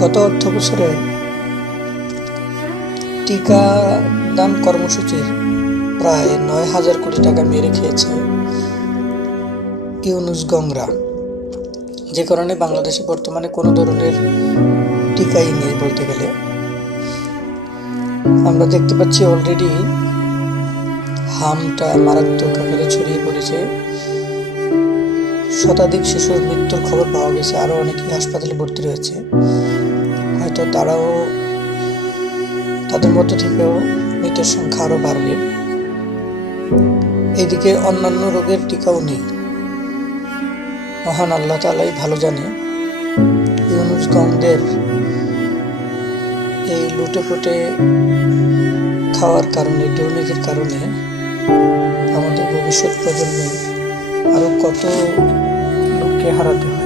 গত অর্থ বছরে টিকা দান কর্মসূচির প্রায় ৯,০০০ কোটি টাকা মেরে খেয়েছে ইউনূস গংরা, যে কারণে বাংলাদেশে বর্তমানে কোনো ধরনের টিকাই নেই বলতে গেলে। আমরা দেখতে পাচ্ছি অলরেডি হামটা মারাত্মক আকারে ছড়িয়ে পড়েছে। শতাধিক শিশুর মৃত্যুর খবর পাওয়া গেছে, আরও অনেকেই হাসপাতালে ভর্তি রয়েছে। হয়তো তাদের মধ্য থেকেও মৃতের সংখ্যা আরও বাড়বে। এদিকে অন্যান্য রোগের টিকাও নেই। মহান আল্লাহ তাআলাই ভালো জানে ইউনূস গংদের এই লুটেপুটে খাওয়ার কারণে, দুর্নীতির কারণে আমাদের ভবিষ্যৎ প্রজন্মের আরো কত লোককে হারাতে হয়।